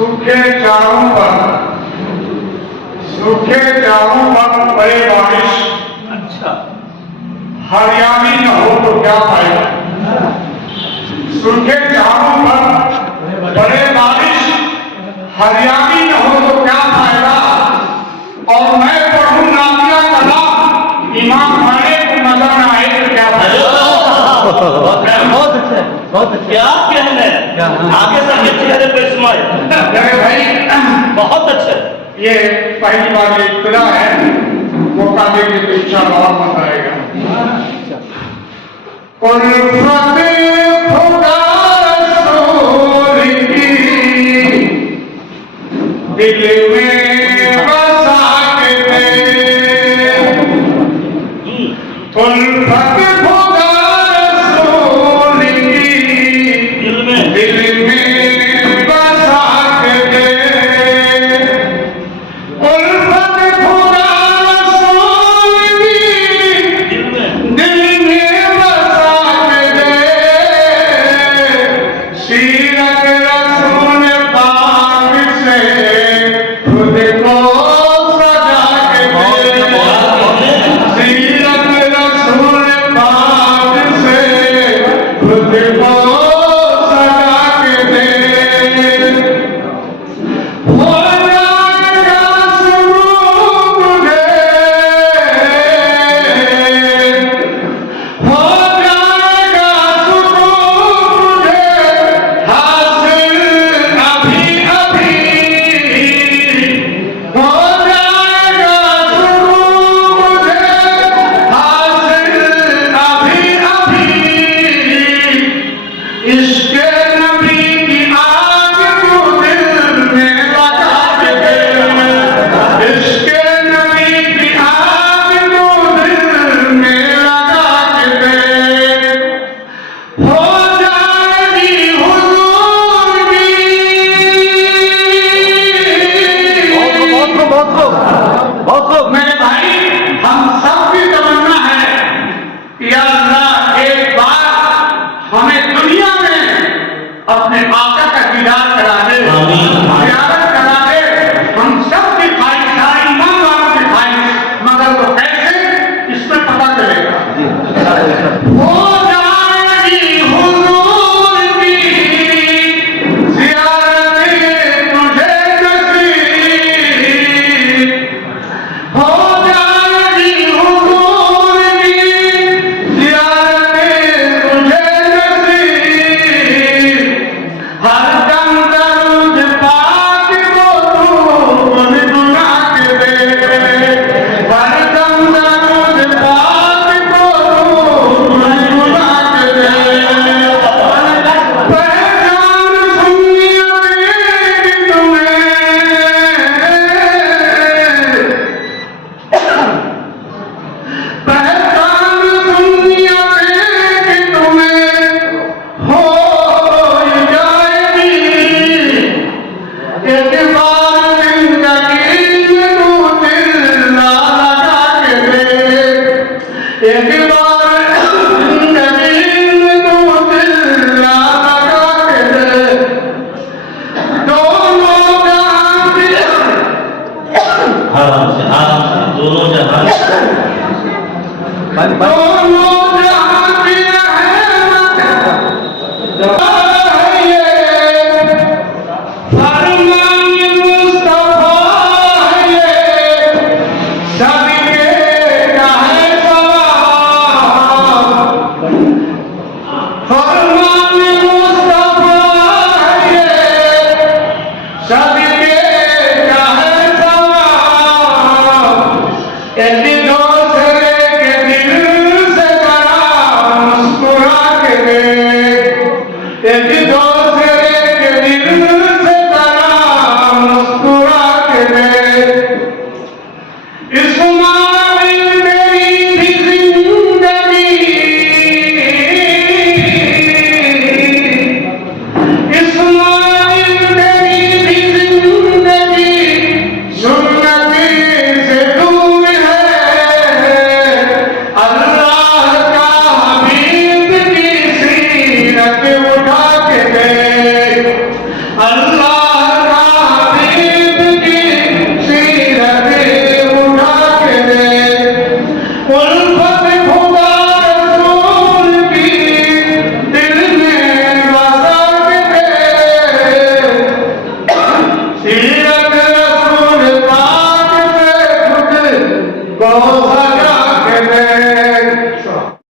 सूखे चारों पर पड़े बारिश, अच्छा, हरियाली न हो तो क्या फायदा। सूखे चारों पर पड़े बारिश, हरियाली न हो तो क्या फायदा। और मैं पढ़ूं नातिया कलाम, इमाम खाने को नजर न आए तो क्या फायदा। बहुत अच्छा, बहुत अच्छा। क्या कहना है, आगे सबके चेहरे पे स्माइल। अरे भाई बहुत अच्छा। ये पहली बार इब्तिदा है, मौका देंगे तो इंशाअल्लाह और मजा आएगा। उल्फत खुदा रसूल की दिल में बसा के दे। उल्फत खुदा रसूल की दिल में बसा के दे। उल्फत खुदा रसूल की दिल में बसा के दे। सीरत रसूल पाक से खुद को सजा के दे। सीरत रसूल पाक से खुद को सजा के दे। हो जाएगा शुरू तुझे, हो जाएगा शुरू तुझे हासिल अभी अभी। हो जाएगा शुरू तुझे हासिल अभी अभी। इश्क़ नबी की आग तू दिल में लगा के दे। इश्क़ नबी की आग तू दिल में लगा के दे। हो जाएगी हुजूर बहुत खूब। मेरे भाई, हम सबकी तमन्ना है या अल्लाह एक बार हमें दुनिया में अपने आका का दीदार करा दे, ज़ियारत करा दे। हम सब की ख्वाहिश, सारी ईमान वालों की ख्वाहिश, मगर वो कैसे, इसमें पता चलेगा। हो जाएगी हुजूर की ज़ियारत तुझे नसीब। हो जाएगी हुजूर की ज़ियारत तुझे नसीब। हर दम दरूद पाक को तू गुनगुना के दे। हर दम दरूद पाक को तू गुनगुना के दे। पहचान सुन्नियत की तुम्हें, पहचान सुन्नियत की तुम्हें हो जाएगी। एक बार जिंदगी में तू दिल लगा के दे। एक बार जिंदगी में तू दिल लगा के दे। दोनों जहां की आराम से दोनों जहां दोनों जहां की रहमत है ये। फरमान मुस्तफा है ये, सबके का है सवाब। फरमान मुस्तफा है ये, सबके का है सवाब। एक दूसरे के दिल से जरा मुस्कुरा के दे। एक दूसरे के दिल से जरा मुस्कुरा के दे। इस्माइल मेरी भी जिंदगी, इस्माइल मेरी भी जिंदगी सुन्नती से दूर है। अल्लाह का हबीब की सीरत उठा के दे। अल्लाह